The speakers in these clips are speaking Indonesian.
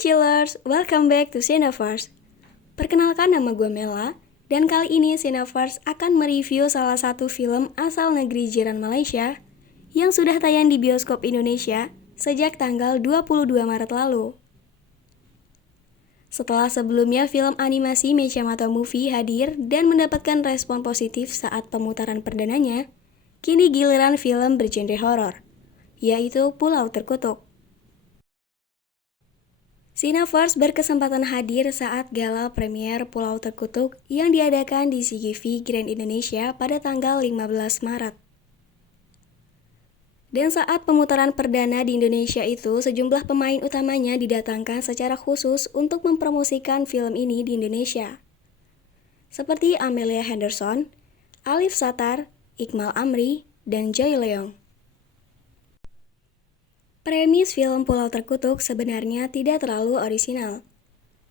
Chillers, welcome back to Cineverse. Perkenalkan, nama gue Mela, dan kali ini Cineverse akan mereview salah satu film asal negeri jiran Malaysia yang sudah tayang di bioskop Indonesia sejak tanggal 22 Maret lalu. Setelah sebelumnya film animasi Mechamato Movie hadir dan mendapatkan respon positif saat pemutaran perdananya, kini giliran film bergenre horor, yaitu Pulau Terkutuk. Cineverse berkesempatan hadir saat gala premier Pulau Terkutuk yang diadakan di CGV Grand Indonesia pada tanggal 15 Maret. Dan saat pemutaran perdana di Indonesia itu, sejumlah pemain utamanya didatangkan secara khusus untuk mempromosikan film ini di Indonesia. Seperti Amelia Henderson, Alif Satar, Iqmal Amri, dan Joy Leong. Premis film Pulau Terkutuk sebenarnya tidak terlalu orisinal.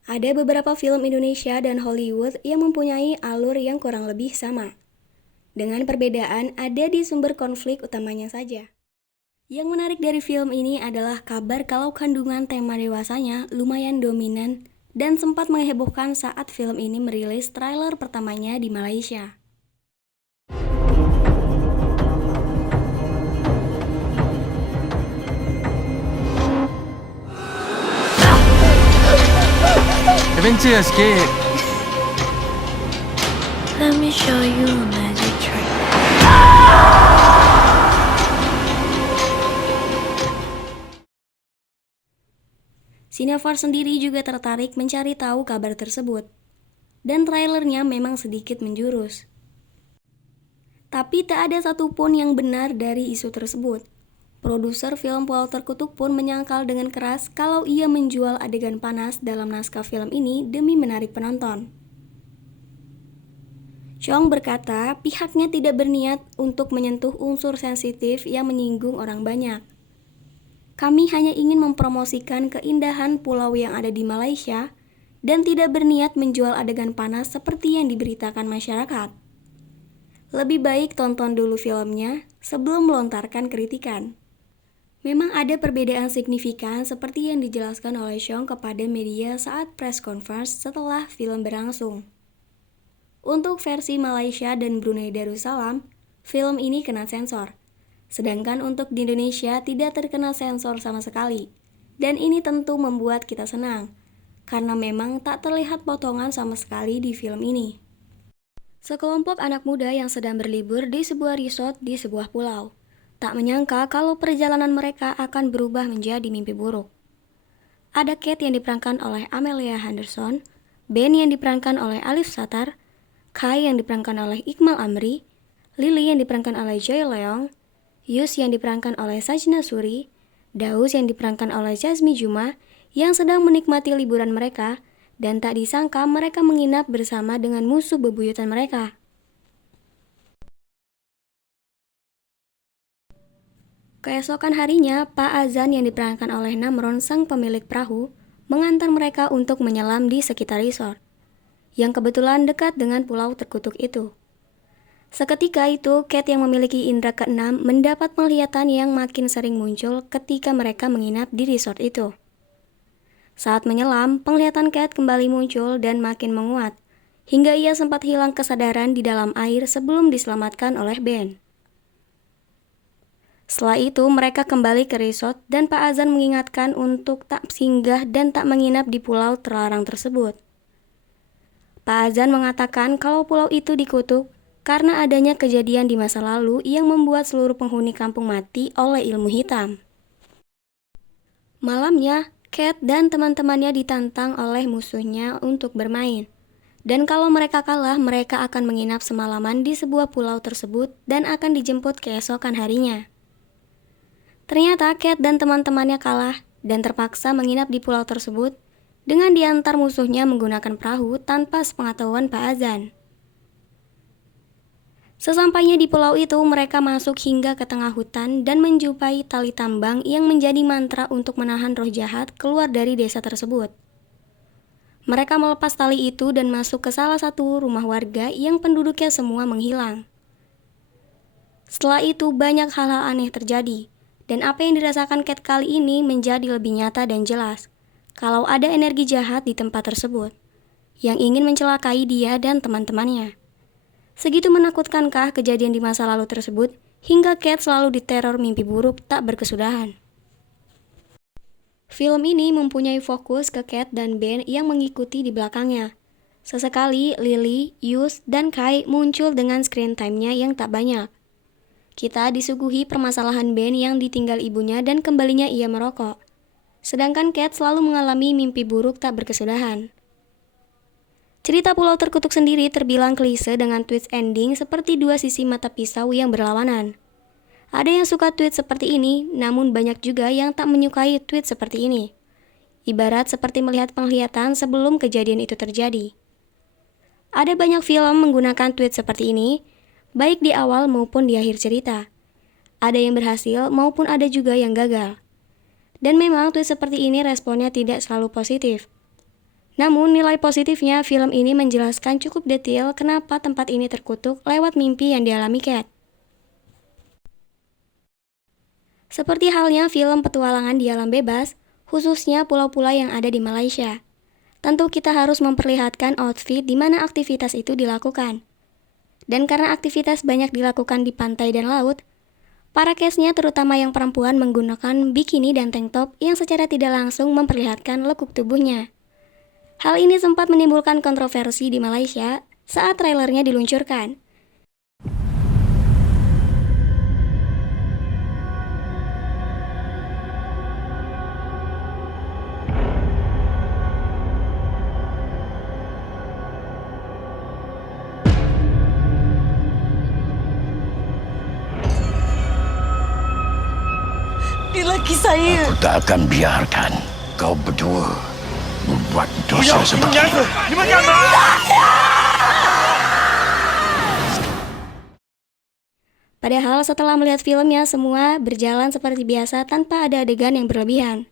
Ada beberapa film Indonesia dan Hollywood yang mempunyai alur yang kurang lebih sama. Dengan perbedaan ada di sumber konflik utamanya saja. Yang menarik dari film ini adalah kabar kalau kandungan tema dewasanya lumayan dominan dan sempat menghebohkan saat film ini merilis trailer pertamanya di Malaysia. Adventure sikit. Let me show you a magic trick. Cineverse sendiri juga tertarik mencari tahu kabar tersebut. Dan trailernya memang sedikit menjurus. Tapi tak ada satupun yang benar dari isu tersebut. Produser film Pulau Terkutuk pun menyangkal dengan keras kalau ia menjual adegan panas dalam naskah film ini demi menarik penonton. Chong berkata pihaknya tidak berniat untuk menyentuh unsur sensitif yang menyinggung orang banyak. Kami hanya ingin mempromosikan keindahan pulau yang ada di Malaysia dan tidak berniat menjual adegan panas seperti yang diberitakan masyarakat. Lebih baik tonton dulu filmnya sebelum melontarkan kritikan. Memang ada perbedaan signifikan seperti yang dijelaskan oleh Chong kepada media saat press conference setelah film berlangsung. Untuk versi Malaysia dan Brunei Darussalam, film ini kena sensor. Sedangkan untuk di Indonesia tidak terkena sensor sama sekali. Dan ini tentu membuat kita senang, karena memang tak terlihat potongan sama sekali di film ini. Sekelompok anak muda yang sedang berlibur di sebuah resort di sebuah pulau. Tak menyangka kalau perjalanan mereka akan berubah menjadi mimpi buruk. Ada Kate yang diperankan oleh Amelia Henderson, Ben yang diperankan oleh Alif Satar, Kai yang diperankan oleh Iqmal Amri, Lily yang diperankan oleh Joy Leong, Yus yang diperankan oleh Sajna Suri, Daus yang diperankan oleh Jazmi Juma yang sedang menikmati liburan mereka, dan tak disangka mereka menginap bersama dengan musuh bebuyutan mereka. Keesokan harinya, Pak Azan yang diperankan oleh Namron sang pemilik perahu mengantar mereka untuk menyelam di sekitar resort, yang kebetulan dekat dengan Pulau Terkutuk itu. Seketika itu, Kate yang memiliki indera keenam mendapat penglihatan yang makin sering muncul ketika mereka menginap di resort itu. Saat menyelam, penglihatan Kate kembali muncul dan makin menguat, hingga ia sempat hilang kesadaran di dalam air sebelum diselamatkan oleh Ben. Setelah itu, mereka kembali ke resort dan Pak Azan mengingatkan untuk tak singgah dan tak menginap di pulau terlarang tersebut. Pak Azan mengatakan kalau pulau itu dikutuk karena adanya kejadian di masa lalu yang membuat seluruh penghuni kampung mati oleh ilmu hitam. Malamnya, Kate dan teman-temannya ditantang oleh musuhnya untuk bermain. Dan kalau mereka kalah, mereka akan menginap semalaman di sebuah pulau tersebut dan akan dijemput keesokan harinya. Ternyata Kate dan teman-temannya kalah dan terpaksa menginap di pulau tersebut dengan diantar musuhnya menggunakan perahu tanpa sepengetahuan Pak Azan. Sesampainya di pulau itu, mereka masuk hingga ke tengah hutan dan menjumpai tali tambang yang menjadi mantra untuk menahan roh jahat keluar dari desa tersebut. Mereka melepas tali itu dan masuk ke salah satu rumah warga yang penduduknya semua menghilang. Setelah itu banyak hal-hal aneh terjadi. Dan apa yang dirasakan Kate kali ini menjadi lebih nyata dan jelas. kalau ada energi jahat di tempat tersebut yang ingin mencelakai dia dan teman-temannya. Segitu menakutkankah kejadian di masa lalu tersebut hingga Kate selalu diteror mimpi buruk tak berkesudahan? Film ini mempunyai fokus ke Kate dan Ben yang mengikuti di belakangnya. Sesekali Lily, Yus, dan Kai muncul dengan screen time-nya yang tak banyak. Kita disuguhi permasalahan Ben yang ditinggal ibunya dan kembalinya ia merokok. Sedangkan Kate selalu mengalami mimpi buruk tak berkesudahan. Cerita Pulau Terkutuk sendiri terbilang klise dengan twist ending seperti dua sisi mata pisau yang berlawanan. Ada yang suka tweet seperti ini, namun banyak juga yang tak menyukai tweet seperti ini. Ibarat seperti melihat penglihatan sebelum kejadian itu terjadi. Ada banyak film menggunakan tweet seperti ini, baik di awal maupun di akhir cerita. Ada yang berhasil maupun ada juga yang gagal. Dan memang tweet seperti ini responnya tidak selalu positif. Namun nilai positifnya film ini menjelaskan cukup detail kenapa tempat ini terkutuk lewat mimpi yang dialami Kate. Seperti halnya film petualangan di alam bebas, khususnya pulau-pulau yang ada di Malaysia. Tentu kita harus memperlihatkan outfit di mana aktivitas itu dilakukan. Dan karena aktivitas banyak dilakukan di pantai dan laut, para case-nya terutama yang perempuan menggunakan bikini dan tank top yang secara tidak langsung memperlihatkan lekuk tubuhnya. Hal ini sempat menimbulkan kontroversi di Malaysia saat trailernya diluncurkan. Dia laki saya. Aku tak akan biarkan kau berdua membuat dosa seperti ini. Padahal setelah melihat filmnya semua berjalan seperti biasa tanpa ada adegan yang berlebihan.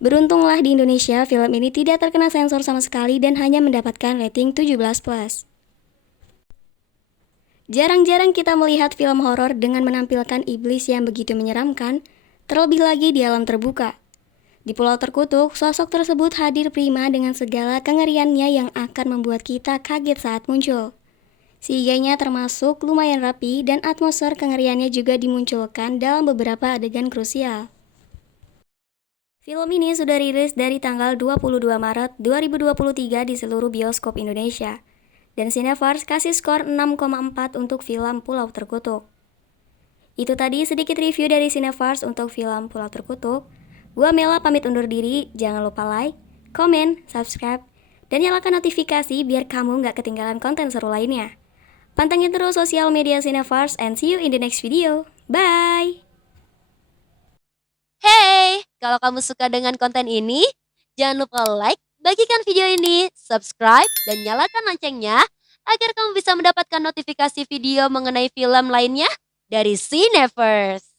Beruntunglah di Indonesia film ini tidak terkena sensor sama sekali dan hanya mendapatkan rating 17+. Jarang-jarang kita melihat film horor dengan menampilkan iblis yang begitu menyeramkan, terlebih lagi di alam terbuka. Di Pulau Terkutuk, sosok tersebut hadir prima dengan segala kengeriannya yang akan membuat kita kaget saat muncul. CGI-nya termasuk lumayan rapi dan atmosfer kengeriannya juga dimunculkan dalam beberapa adegan krusial. Film ini sudah rilis dari tanggal 22 Maret 2023 di seluruh bioskop Indonesia. Dan Cineverse kasih skor 6,4 untuk film Pulau Terkutuk. Itu tadi sedikit review dari Cineverse untuk film Pulau Terkutuk. Gua Mela pamit undur diri, jangan lupa like, komen, subscribe, dan nyalakan notifikasi biar kamu nggak ketinggalan konten seru lainnya. Pantengin terus sosial media Cineverse and see you in the next video. Bye! Hey, kalau kamu suka dengan konten ini, jangan lupa like, bagikan video ini, subscribe, dan nyalakan loncengnya agar kamu bisa mendapatkan notifikasi video mengenai film lainnya dari Cineverse.